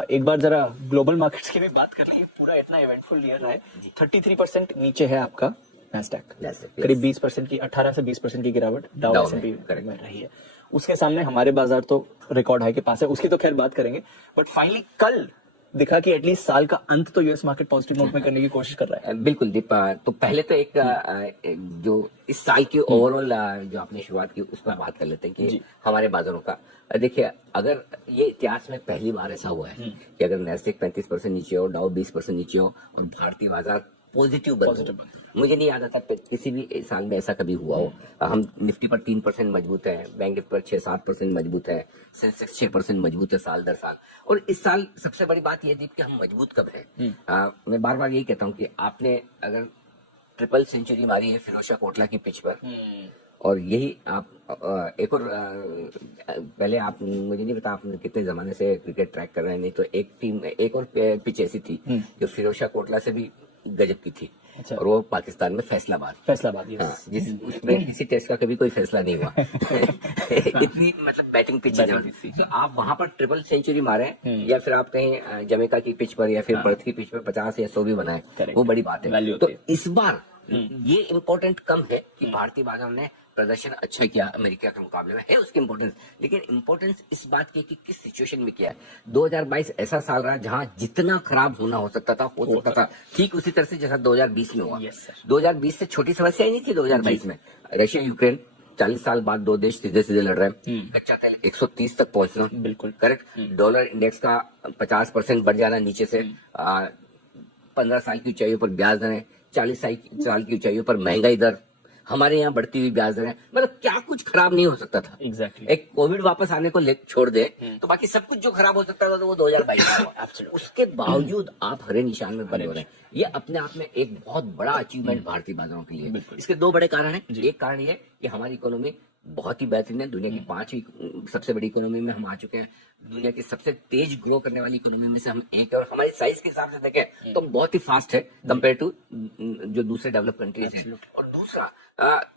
एक बार जरा global markets की भी बात कर लीजिए। पूरा इतना इवेंटफुल ईयर रहा है। 33% नीचे है आपका नैस्डैक, करीब 20% की 18 से 20% की गिरावट डाउ एस&पी में रही है। उसके सामने हमारे बाजार तो रिकॉर्ड हाई के पास है, उसकी तो खैर बात करेंगे। बट फाइनली कल दिखा कि एटलीस्ट साल का अंत तो यूएस मार्केट पॉजिटिव नोट में करने की कोशिश कर रहा है। बिल्कुल दीप, तो पहले तो एक जो इस साल की ओवरऑल जो आपने शुरुआत की उस पर बात कर लेते हैं कि हमारे बाजारों का देखिए, अगर ये इतिहास में पहली बार ऐसा हुआ है कि अगर नैस्डैक 35% नीचे हो, डाउ 20% नीचे हो और भारतीय बाजार पॉजिटिव बन, मुझे नहीं याद आता किसी भी साल में ऐसा कभी हुआ हो। हम निफ्टी पर 3% मजबूत है, बैंक निफ्टी पर 6-7% मजबूत है, सेंसेक्स 6% मजबूत है साल दर साल। और इस साल सबसे बड़ी बात यह थी कि हम मजबूत कब है। मैं बार बार यही कहता हूँ कि आपने अगर ट्रिपल सेंचुरी मारी है फिरोज शाह कोटला की पिच पर, और यही आप एक और पहले आप, मुझे नहीं पता आपने कितने जमाने से क्रिकेट ट्रैक कर रहे हैं, नहीं तो एक टीम एक और पिच ऐसी थी जो फिरोज शाह कोटला से भी गजब की थी। अच्छा। और वो पाकिस्तान में फैसलाबाद जिस उसमें किसी टेस्ट का कभी कोई फैसला नहीं हुआ। इतनी मतलब बैटिंग पिच थी। तो आप वहां पर ट्रिपल सेंचुरी मारे या फिर आप कहीं जमैका की पिच पर या फिर पर्थ की पिच पर 50 या 100 भी बनाए, वो बड़ी बात है। तो इस बार ये इम्पोर्टेंट कम है कि भारतीय बाजार ने प्रदर्शन अच्छा किया अमेरिका के मुकाबले में, है उसकी इम्पोर्टेंस, लेकिन इम्पोर्टेंस इस बात की कि किस सिचुएशन में किया है। 2022 ऐसा साल रहा जहां जितना खराब होना हो सकता था ठीक उसी तरह से जैसा 2020 में हुआ। 2020 से छोटी समस्या ही नहीं थी 2022 में। रशिया यूक्रेन 40 साल बाद दो देश सीधे सीधे लड़ रहे हैं, कच्चा तेल 130 तक पहुंचना, बिल्कुल करेक्ट, डॉलर इंडेक्स का 50% बढ़ जाना नीचे से, 15 साल की ऊंचाइयों पर ब्याज दरें, 40 साल की ऊंचाइयों पर महंगाई दर, हमारे यहाँ बढ़ती हुई ब्याज दरें, मतलब क्या कुछ खराब नहीं हो सकता था। एग्जैक्टली। एक कोविड वापस आने को छोड़ दे तो बाकी सब कुछ जो खराब हो सकता था तो वो 2022 में हुआ। उसके बावजूद आप हरे निशान में बने हो रहे हैं, ये अपने आप में एक बहुत बड़ा अचीवमेंट भारतीय बाजारों के लिए। इसके दो बड़े कारण हैं। एक कारण ये कि हमारी इकोनॉमी बहुत ही बेहतरीन है, दुनिया की 5वीं सबसे बड़ी इकोनॉमी में हम आ चुके हैं, दुनिया की सबसे तेज ग्रो करने वाली इकोनॉमी में से हम एक है, और हमारी साइज के हिसाब से देखें तो बहुत ही फास्ट है कंपेयर टू जो दूसरे डेवलप कंट्रीज हैं। और दूसरा,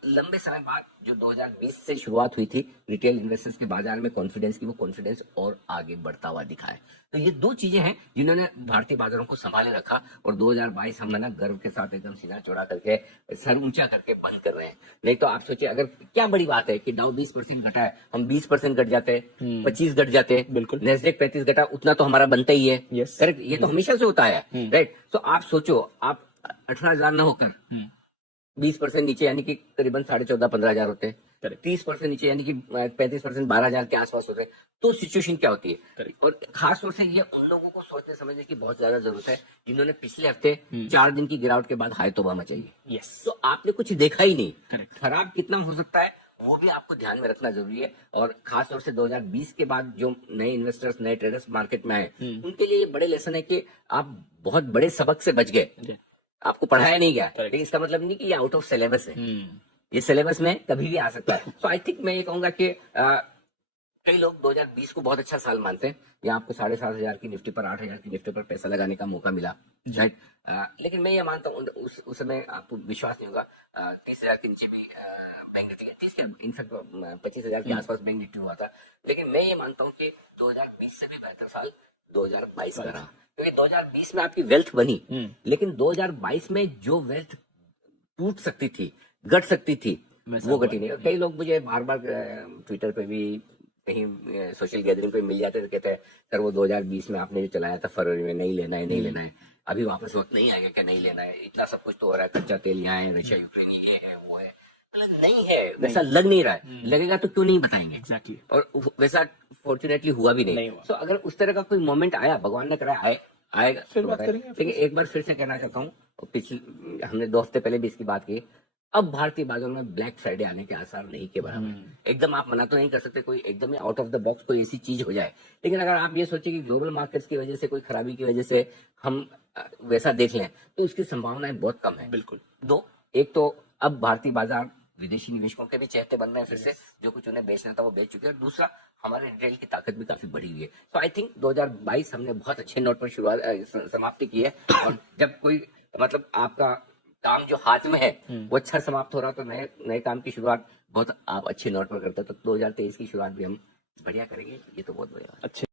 लंबे समय बाद जो 2020 से शुरुआत हुई थी रिटेल इन्वेस्टर्स के बाजार में कॉन्फिडेंस की, वो कॉन्फिडेंस और आगे बढ़ता हुआ दिखा है। तो ये दो चीजें हैं जिन्होंने भारतीय बाजारों को संभाले रखा, और 2022 हम ना गर्व के साथ एकदम सीना चौड़ा करके सर ऊंचा करके बंद कर रहे हैं। नहीं तो आप सोचिए, अगर क्या बड़ी बात है कि डाउ 20% घटा है, हम 20% घट जाते हैं, 25 घट जाते हैं, बिल्कुल, नैस्डैक 35 घटा, उतना तो हमारा बनता ही है, करेक्ट, ये तो हमेशा से होता है, राइट। तो आप सोचो, आप 18,000 न होकर 20% नीचे यानी कि करीबन 14,500-15,000 होते हैं, 30% नीचे यानी कि 35% 12,000 के आसपास होते हैं, तो सिचुएशन क्या होती है। और खास तौर से ये उन लोगों को सोचने समझने की बहुत ज्यादा जरूरत है जिन्होंने पिछले हफ्ते 4 दिन की गिरावट के बाद हाई तौबा मचाई। तो आपने कुछ देखा ही नहीं, खराब कितना हो सकता है वो भी आपको ध्यान में रखना जरूरी है। और खास तौर से 2020 के बाद जो नए इन्वेस्टर्स, नए ट्रेडर्स मार्केट में आए, उनके लिए ये बड़े लेसन है कि आप बहुत बड़े सबक से बच गए, आपको पढ़ाया नहीं गया, लेकिन इसका मतलब नहीं कि ये आउट ऑफ सिलेबस है, ये सिलेबस में कभी भी आ सकता है। तो आई थिंक मैं ये कहूंगा कि कई लोग 2020 को बहुत अच्छा साल मानते हैं, या आपको 7,500 की निफ्टी पर, 8,000 की निफ्टी पर पैसा लगाने का मौका मिला, राइट। लेकिन मैं ये मानता हूँ उस समय आपको विश्वास नहीं होगा, 30,000 के नीचे भी बैंक निफ्टी, 30 के इनफैक्ट 25,000 के आसपास बैंक निफ्टी हुआ था। लेकिन मैं ये मानता हूँ कि 2020 से भी बेहतर साल 2022 का रहा, क्योंकि 2020 में आपकी वेल्थ बनी, लेकिन 2022 में जो वेल्थ टूट सकती थी, घट सकती थी, वो घटी नहीं। कई लोग मुझे बार बार ट्विटर पे भी, कहीं सोशल गैदरिंग पे मिल जाते थे, कहते हैं सर वो 2020 में आपने जो चलाया था फरवरी में, नहीं लेना है, नहीं लेना है, अभी वापस वक्त नहीं आएगा क्या, नहीं लेना है, इतना सब कुछ तो हो रहा है, कच्चा तेल यहाँ है, रशिया यूक्रेन ये है वो है, मतलब नहीं है, वैसा लग नहीं रहा है, लगेगा तो क्यों नहीं बताएंगे। एग्जैक्टली। और वैसा फॉर्चुनेटली हुआ भी नहीं। तो अगर उस तरह का कोई मोमेंट आया, भगवान ने कराया आएगा फिर बात करेंगे। लेकिन एक बार फिर से कहना चाहता हूँ, पिछले हमने 2 हफ्ते पहले भी इसकी बात की, अब भारतीय बाजारों में ब्लैक फ्राइडे आने के आसार नहीं के बराबर। एकदम आप मना तो नहीं कर सकते कोई एकदम आउट ऑफ द बॉक्स कोई ऐसी चीज हो जाए, लेकिन अगर आप ये सोचे कि ग्लोबल मार्केट्स की वजह से, कोई खराबी की वजह से हम वैसा देख लें, तो उसकी संभावनाएं बहुत कम है। बिल्कुल। एक तो अब भारतीय बाजार विदेशी निवेशकों के भी चेहरे बन रहे हैं फिर से, जो कुछ उन्हें बेचना था वो बेच चुके हैं। दूसरा, हमारे रिटेल की ताकत भी काफी बढ़ी हुई है। तो आई थिंक 2022 हमने बहुत अच्छे नोट पर समाप्ति की है, और जब कोई मतलब आपका काम जो हाथ में है वो अच्छा समाप्त हो रहा, तो नए काम की शुरुआत बहुत आप अच्छे नोट पर करते हो, तो 2023 की शुरुआत भी हम बढ़िया करेंगे, ये तो बहुत बढ़िया। अच्छे